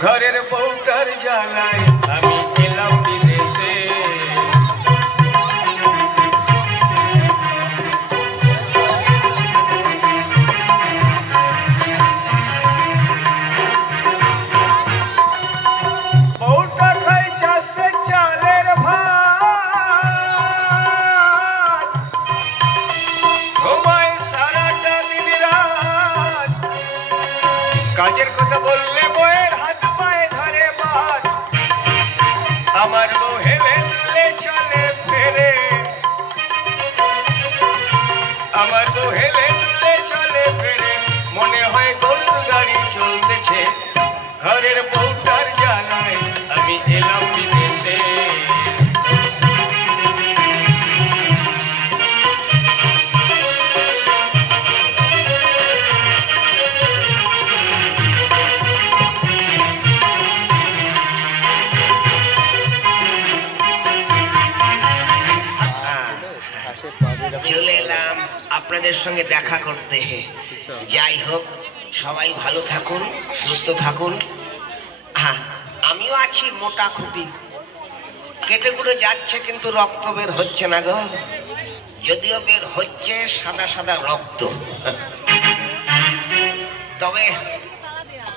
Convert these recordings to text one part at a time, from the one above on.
ঘরের বউটার জ্বালায় আমি চলে এলাম আপনাদের সঙ্গে দেখা করতে। যাই হোক সবাই ভালো থাকুন সুস্থ থাকুন। হ্যাঁ আমিও আছি মোটা খুঁটি। কেটে কুটে যাচ্ছে কিন্তু রক্ত বের হচ্ছে না গো। যদিও বের হচ্ছে সাদা সাদা রক্ত। তবে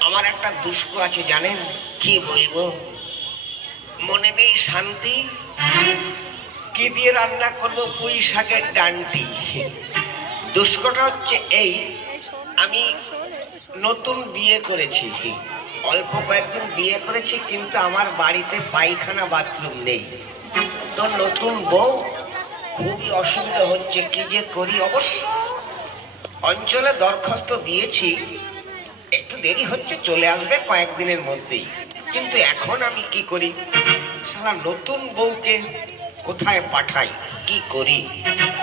আমার একটা দুষ্ক আছে জানেন? কি বলব? মনে নেই শান্তি। কি দিয়ে রান্না করব? পুঁই শাকের ডান্টি। দুষ্কটা হচ্ছে এই, আমি নতুন বিয়ে করেছি। অল্প কয়েকদিন বিয়ে করেছি, কিন্তু আমার বাড়িতে পায়খানা বাথরুম নেই। তো নতুন বউ, খুবই অসুবিধা হচ্ছে, কি যে করি? অবশ্য অঞ্চলে দরখাস্ত দিয়েছি, একটু দেরি হচ্ছে, চলে আসবে কয়েকদিনের মধ্যেই। কিন্তু এখন আমি কি করি? সালা নতুন বউকে কোথায় পাঠাই? কি করি?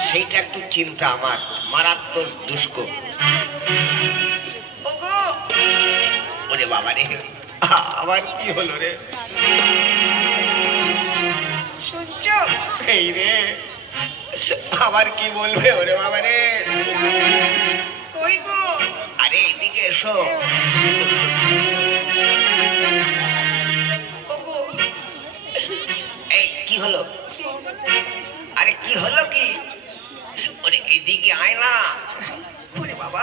সেইটা একটু চিন্তা আমার মারাত্মক দুষ্ক। ওরে বাবা রে আবার কি হলো রে? সূর্য! এই রে আবার কি বলবে ওরে বাবা রে? আরে এদিকে এসো। এই কি হলো? কি হলো কি? ওরে এদিকে আয় না। ওরে বাবা,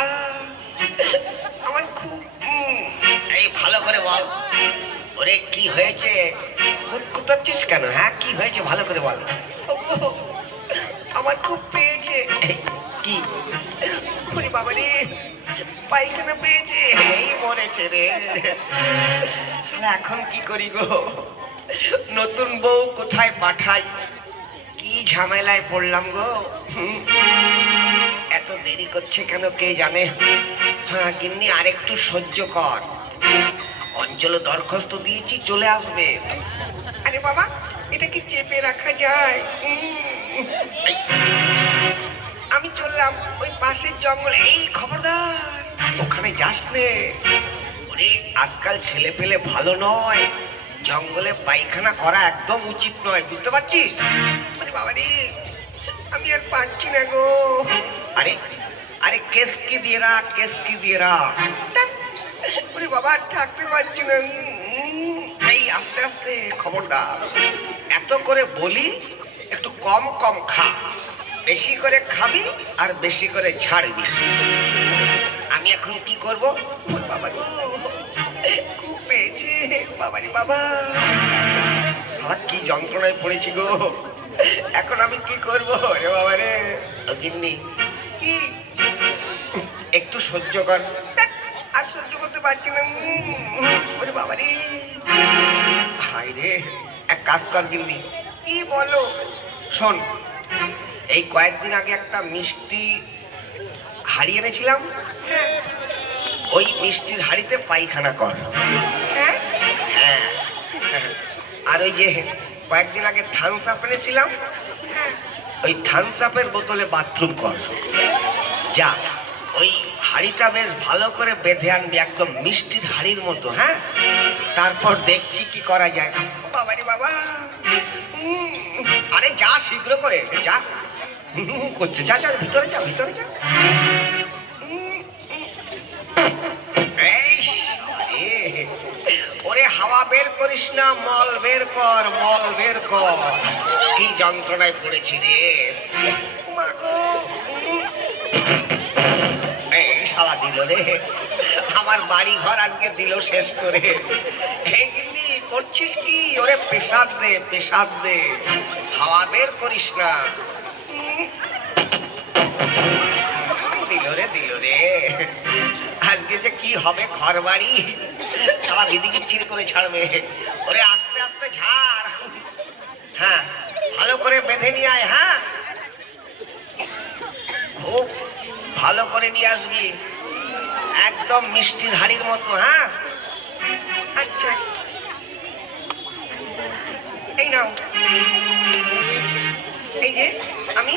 আমার খুব এই, ভালো করে বল। ওরে, কি হয়েছে? কুতকুতাচ্ছিস কেন? হ্যাঁ কি হয়েছে? ভালো করে বল। আমার খুব পেয়েছে। কি? ওরে, বাবা রে, পায়খানা পেয়েছে। এই, মরেছে রে। এখন কি করি গো? নতুন বউ কোথায় পাঠাই? কি ঝামেলায় পড়লাম গো। এত দেরি করছে কেন কে জানে? হ্যাঁ গিন্নি, আরেকটু সহ্য কর। অঞ্চলে দরখাস্ত দিয়েছি, চলে আসবে। আরে বাবা, এটা কি চেপে রাখা যায়? আমি চললাম ওই পাশের জঙ্গলে। এই, খবরদার, ওখানে যাস নে। আজকাল ছেলে পেলে ভালো নয়। জঙ্গলে পায়খানা করা একদম উচিত নয়, বুঝতে পারছিস? বাবা রে আমি আর পারছি না গো। আরে আরে কেস কি দিয়ে রাখ কেস কি দিয়ে ওরে বাবা থাকতে পারছি না। এই আস্তে আস্তে, খবরদার। এত করে বলি, একটু কম কম খা। বেশি করে খাবি আর বেশি করে ছাড়বি। আমি এখন কি করব? বাবা বাবারি বাবা। সারা কি যন্ত্রণায় পড়েছি গো। এখন আমি কি করব রে বাবা রে গিন্নি। কি? একটু সহ্য কর। আর সহ্য করতে পারছি না। ওরে বাবা রে হাই রে এক কাজ কর গিন্নি। কি বলো? শোন এই কয়েকদিন আগে একটা মিষ্টি হাড়ি এনেছিলাম। ওই মিষ্টির হাড়িতে পায়খানা কর। হ্যাঁ হ্যাঁ আর ওই যে কয়েকদিন আগে থামস আপ এনেছিলাম, ওই থামস আপের বোতলে বাথরুম কর। যা, ওই হাড়িটা বেশ ভালো করে বেঁধে আনবি, একদম মিষ্টির হাড়ির মতো হ্যাঁ? তারপর দেখছি কি করা যায়। বাবা রে বাবা। আরে যা শীঘ্র করে, যা। করছে। যা যা, ভিতরে যা ভিতরে যা। হাওয়া বের করিস না, মল বের কর, মল বের কর। কি যন্ত্রণায় পড়েছি রে। শালা দিল রে। আমার বাড়ি ঘর আজকে দিল শেষ করে। এই গিন্নি, করছিস কি? ওরে পেশাদ দে পেশাদ দে। হাওয়া বের করিস না। দিল রে দিল রে। যে কি হবে ঘর বাড়ি দিদিকে চির করে ছাড়বে। ওরে আস্তে আস্তে ঝাড়। হ্যাঁ ভালো করে বেঁধে নিয়ে আয় হ্যাঁ। খুব ভালো করে নিয়ে আসবি। একদম মিষ্টির হাড়ির মতো হ্যাঁ। আচ্ছা। এই নাও। এই যে আমি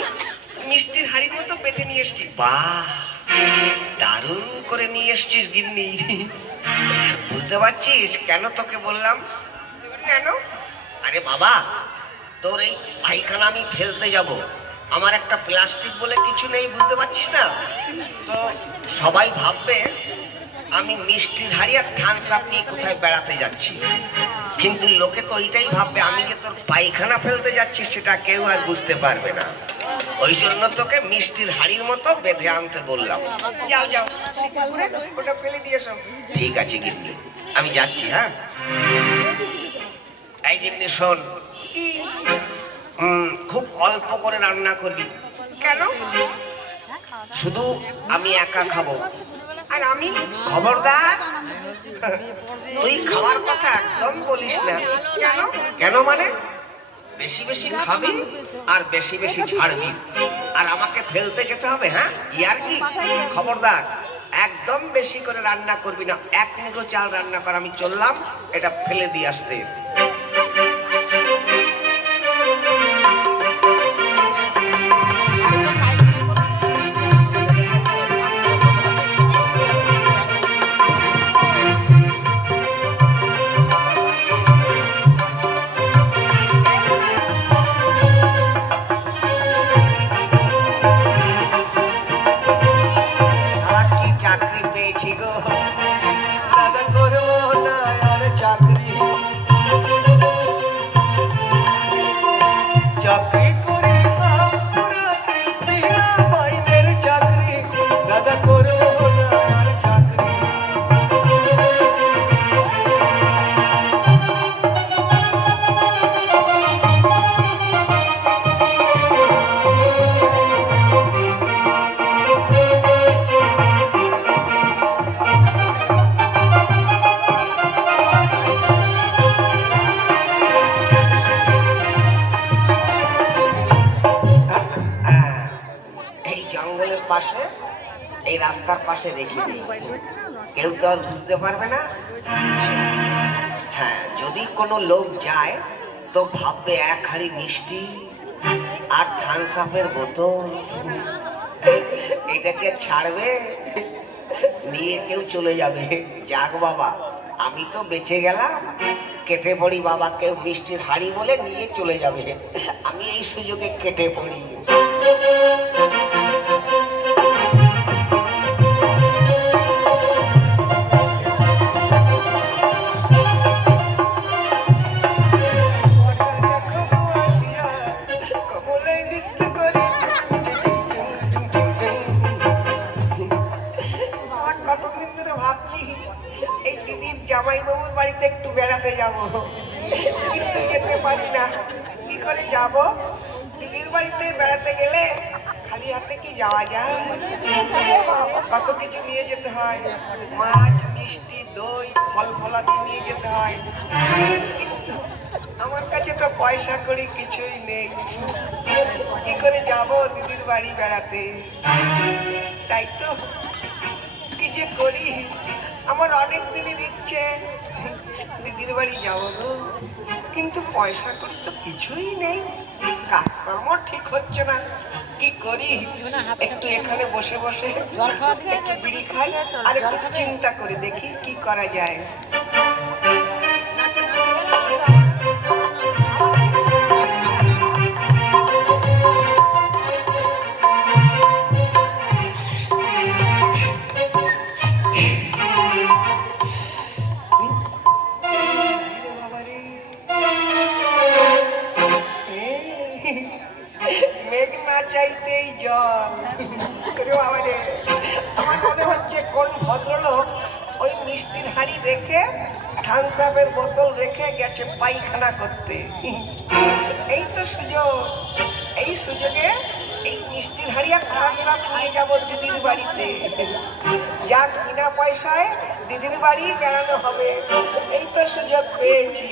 মিষ্টির হাড়ির মতো পেতে নিয়ে এসছি। বাহ। দারুণ করে নিয়ে এসছিস গিন্নি। বুঝতে পারছিস? কেন তোকে বললাম? কেন? আরে বাবা তোর এই পায়খানা আমি ফেলতে যাব। আমার একটা প্লাস্টিক বলে কিছু নেই বুঝতে পারছিস না? তো সবাই ভাববে আমি মিষ্টির হাড়ি আর আপ নিয়ে কোথায় বেড়াতে যাচ্ছি? কিন্তু লোকে তো ওইটাই ভাববে আমি যে তোর পায়খানা ফেলতে যাচ্ছি সেটা কেউ আর বুঝতে পারবে না। ওই জন্য তোকে মিষ্টির হাড়ির মতো বেঁধে আনতে বললাম। যাও যাও ওটা ফেলে দিয়েছ ঠিক আছে গিন্নি আমি যাচ্ছি হ্যাঁ? এই গিন্নি শোন। খুব অল্প করে রান্না করবি। কেন? শুধু আমি একা খাব। আর আমি খবরদার? তুই খাওয়ার কথা একদম বলিস না। কেন? কেন মানে? বেশি বেশি খাবি আর বেশি বেশি ছাড়বি আর আমাকে ফেলতে যেতে হবে হ্যাঁ? ইয়ার কি? খবরদার একদম বেশি করে রান্না করবি না। এক মুঠো চাল রান্না কর আমি চললাম এটা ফেলে দিয়ে আসতে। রাস্তার পাশে রেখে দিই। কেউ তো আর বুঝতে পারবে না। হ্যাঁ যদি কোনো লোক যায়, তো ভাববে এক হাড়ি মিষ্টি আর থামস আপের বোতল। এটাকে ছাড়বে, নিয়ে কেউ চলে যাবে। যাক বাবা, আমি তো বেঁচে গেলাম। কেটে পড়ি বাবা, কেউ মিষ্টির হাড়ি বলে নিয়ে চলে যাবে। আমি এই সুযোগে কেটে পড়ি। দিদির জামাইবাবুর বাড়িতে একটু বেড়াতে যাব। কিন্তু যেতে পারি না। কি করে যাব? দিদির বাড়িতে বেড়াতে গেলে খালি হাতে কি যাওয়া যায়? কত কিছু নিয়ে যেতে হয়। মাছ, মিষ্টি, দই, ফল ফলাদি নিয়ে যেতে হয়। কিন্তু আমার কাছে তো পয়সা করি কিছুই নেই। কি করে যাব দিদির বাড়ি বেড়াতে? তাই তো কি যে করি? আমার অনেক দিনই ইচ্ছে দিদির বাড়ি যাব গো। কিন্তু পয়সা করি তো কিছুই নেই। কাজকর্ম ঠিক হচ্ছে না। কি করি? একটু এখানে বসে বসে একটু বিড়ি খাই আর একটু চিন্তা করে দেখি কি করা যায়। মেঘনা চাইতেই জল আমার মনে হচ্ছে কোন ভদ্রলোক ওই মিষ্টির হাড়ি রেখে থানসাপের বোতল রেখে গেছে পায়খানা করতে এই তো সুযোগ এই সুযোগে এই মিষ্টির হাড়ি আর থানসাপ নিয়ে যাব দিদির বাড়িতে যা বিনা পয়সায় দিদির বাড়ি বেড়ানো হবে এই তো সুযোগ পেয়েছি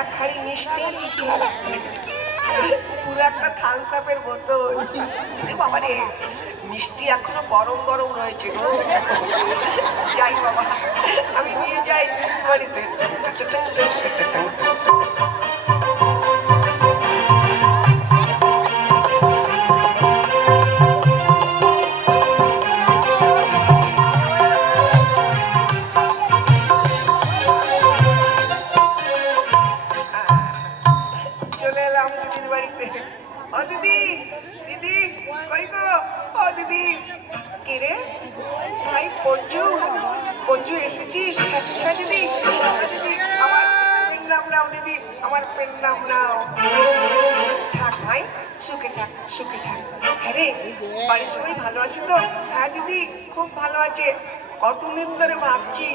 এক মিষ্টি। পুরো একটা থামস আপের বোতল। বাবা রে, মিষ্টি এখনও গরম গরম রয়েছে গো। যাই বাবা, আমি নিয়ে যাই, বাড়িতে। দিদি, কই গো? ও দিদি, কে রে? ভাই, পঞ্জু পঞ্জু এসেছিস? হ্যাঁ দিদি হ্যাঁ দিদি, আমার নাম নাও দিদি, আমার পেন নাম নাও। থাক ভাই, সুখে থাক সুখে থাক। হ্যাঁ বাড়ির সবাই ভালো আছে তো? হ্যাঁ দিদি, খুব ভালো আছে। কতদিন ধরে ভাবছি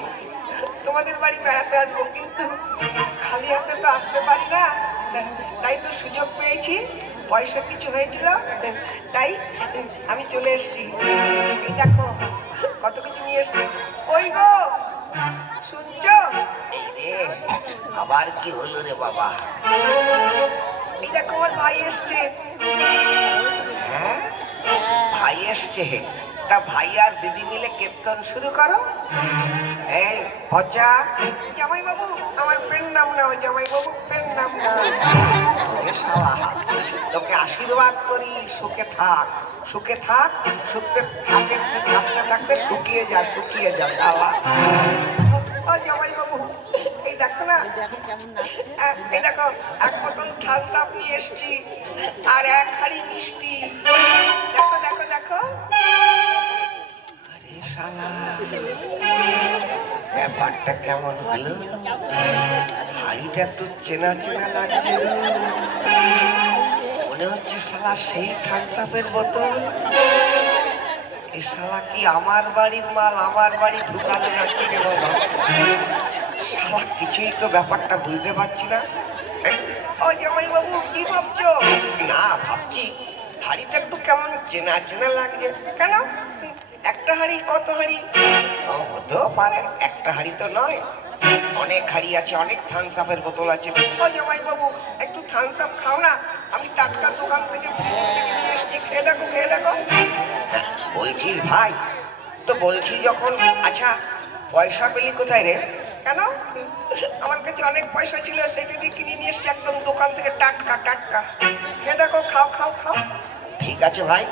তোমাদের বাড়ি বেড়াতে আসব, কিন্তু খালি হাতে তো আসতে পারি না। তাই তো সুযোগ পেয়েছি। পয়সা কিছু হয়েছিল তাই আমি চলে এসছি। দেখো কত কিছু নিয়ে এসছি। ওই গো? শুনছ? আবার কি হলো রে বাবা? দেখো আমার ভাই এসছে। হ্যাঁ? ভাই এসছে? তা ভাই আর দিদি মিলে কীর্তন শুরু করো। এই পচা জামাই বাবু আমার পেন নাম নাও জামাই বাবু পেন নাম তোকে আশীর্বাদ করি, সুখে থাক সুখে থাক, সুখে থাকে, থাকতে থাকতে শুকিয়ে যা শুকিয়ে যা, শালা। ও জামাই বাবু এই দেখো না এই দেখো, এক বোতল থামস আপ নিয়ে এসছি, আর এক হাড়ি মিষ্টি। দেখো দেখো দেখো। ব্যাপারটা কেমন হলো? হাড়িটা একটু চেনা চেনা লাগছে। মনে হচ্ছে শালা সেই থামসাপের বোতল এই শালা কি আমার বাড়ির মাল, আমার বাড়ি ঢুকালো নাকি রে বাবা শালা কিছুই তো ব্যাপারটা বুঝতে পারছি না। ও জামাই বাবু কি ভাবছ? না, ভাবছি হাড়িটা একটু কেমন চেনা চেনা লাগছে। কেন? একটা হাড়ি কত হাড়ি? হতেও পারে একটা হাড়ি তো নয়। অনেক হাড়ি আছে অনেক থামসাপের বোতল আছে। ও জামাই বাবু একটু থামস আপ খাও না। আমি টাটকা দোকান থেকে থেকে নিয়ে এসছি খেয়ে দেখো খেয়ে দেখো। হ্যাঁ, বলছিস ভাই তো বলছি যখন আচ্ছা পয়সা পেলি কোথায় রে? কেন? আমার কাছে অনেক পয়সা ছিল সেটা দিয়ে কিনে নিয়ে এসছি একদম দোকান থেকে টাটকা টাটকা। খেয়ে দেখো খাও খাও খাও। ঠিক আছে ভাই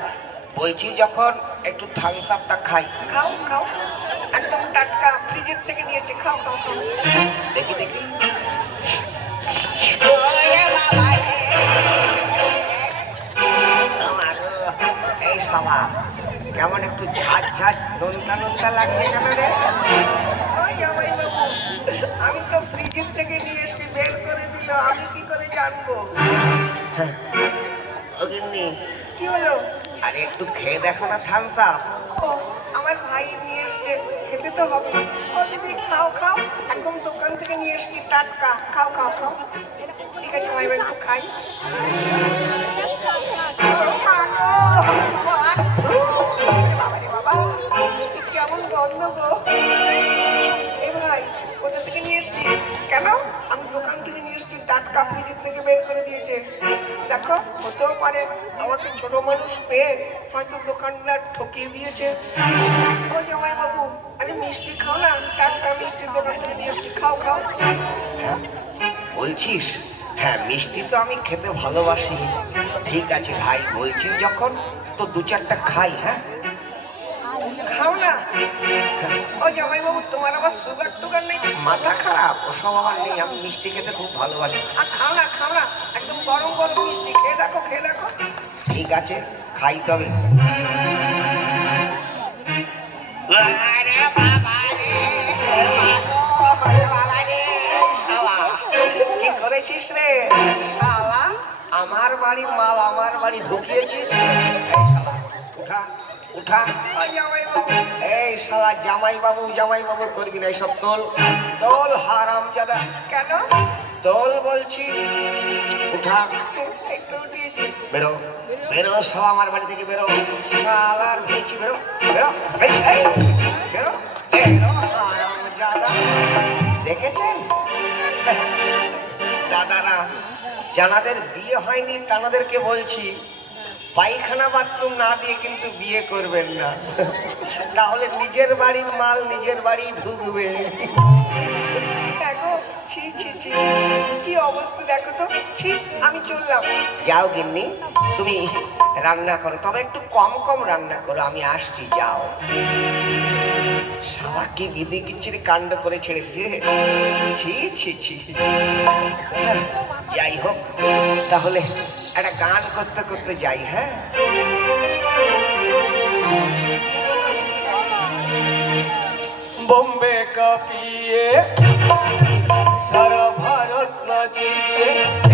বলছি যখন একটু থামসাপটা খাই। খাও খাও। একদম টাটকা ফ্রিজের থেকে নিয়ে এসছি খাও খাও খাও। দেখি দেখি। এই সাবা কেমন একটু ঝাঁঝ ঝাঁঝ নোনতা নোনতা লাগছে কেন রে? আমি তো ফ্রিজের থেকে নিয়ে এসছি বের করে দিল আমি কি করে জানব? কি হলো? আরে একটু খেয়ে দেখো না ও, আমার ভাই নিয়ে এসছে, খেতে তো হবে। ও, দিদি, খাও খাও। একদম দোকান থেকে নিয়ে এসছি, টাটকা। খাও খাও খাও। ঠিক আছে, ভাই একটু খাই। কেমন গন্ধ গো। এ ভাই, কোথা থেকে নিয়ে এসছি? কেন? টাটকা ফ্রিজের থেকে বের করে দিয়েছে। দেখো হতেও পারে আমাকে ছোট মানুষ পেয়ে হয়তো দোকানদার ঠকিয়ে দিয়েছে। ও জামাই বাবু আরে মিষ্টি খাও না টাটকা মিষ্টি দোকান থেকে এসছি খাও খাও। হ্যাঁ, বলছিস? হ্যাঁ মিষ্টি তো আমি খেতে ভালোবাসি। ঠিক আছে ভাই বলছিস যখন তো দু চারটা খাই হ্যাঁ? ও জামাই বাবু তোমার আবার সুগার টুগার নেই? মাথা খারাপ? ওসব আমার নেই আমি মিষ্টি খেতে খুব ভালোবাসি। আর খাও না খাও না একদম গরম গরম মিষ্টি খেয়ে দেখো খেয়ে দেখো। ঠিক আছে খাই তবে। আরে বাবা রে বাবা রে শালা। কি করেছিস রে? শালা আমার বাড়ির মাল আমার বাড়ি ঢুকিয়েছিস। শালা, উঠা। উঠা। এই শালা জামাই বাবু জামাই বাবু করবি না এইসব তোল তোল হারাম যাবে কেন? তোল বলছি উঠা। বেরো বেরো শালা আমার বাড়ি থেকে বেরো। শালার ভেছি বেরো বেরো। বেরো। বেরো। হারামজাদা। দেখেছেন? দাদারা জানাদের বিয়ে হয়নি তানাদেরকে বলছি। পায়খানা বাথরুম না দিয়ে কিন্তু বিয়ে করবেন না। তাহলে নিজের বাড়ির মাল নিজের বাড়ি ঢুকবে। দেখো ছি ছি ছি কি অবস্থা দেখো তো। ছি আমি চললাম। যাও গিন্নি তুমি রান্না করো। তবে একটু কম কম রান্না করো আমি আসছি যাও। শালা কি বিধি কিচ্ছির কাণ্ড করে ছেড়েছে। ছি ছি ছি। যাই হোক তাহলে একটা গান করতে করতে যাই হ্যাঁ? বম্বে কাপিয়ে সারা ভারত নাচিয়ে